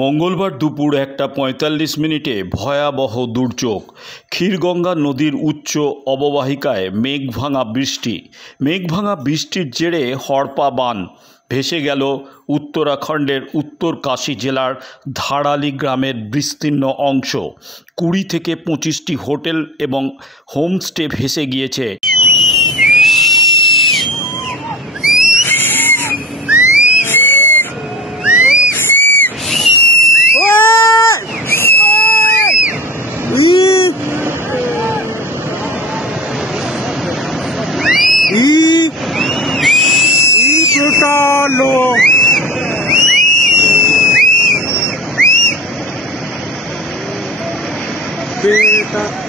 মঙ্গলবার দুপুর 1:45 ভয়াবহ দুর্যোগ। ক্ষীরগঙ্গা নদীর উচ্চ অববাহিকায় মেঘভাঙা বৃষ্টির জেরে হড়পা বান ভেসে গেল উত্তরাখণ্ডের উত্তর কাশী জেলার ধারালি গ্রামের বিস্তীর্ণ অংশ। 20 থেকে 25টি হোটেল এবং হোমস্টে ভেসে গিয়েছে। बेटा